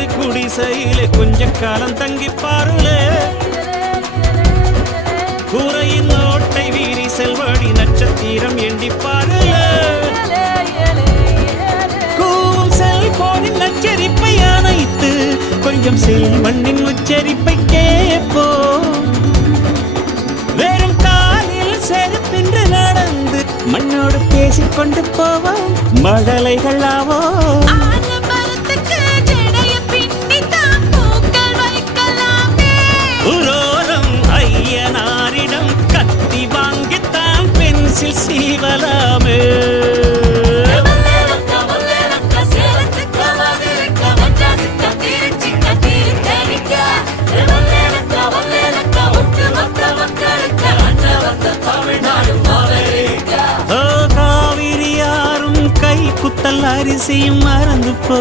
எடுத்து குடிசையிலே கொஞ்ச காலம் தங்கி பாருளே. கூரையின் ஓட்டை வீரி செல்வழி நட்சத்திரம் எண்டி பாருளே. கூவும் செல்போனின் நச்சரிப்பை அணைத்து கொஞ்சம் செல்வண்ணின் உச்சரிப்பை கேட்போ. வெறும் காலில் செருப்பின்று நடந்து மண்ணோடு பேசிக்கொண்டு போவோம். மழலைகள் ஆவோ. உரோரம் ஐயனாரிடம் கத்தி வாங்கித்தான் பென்சில் சீவலாமே. காவிரி யாரும் கை குத்தல் அரிசியும் மறந்து போ.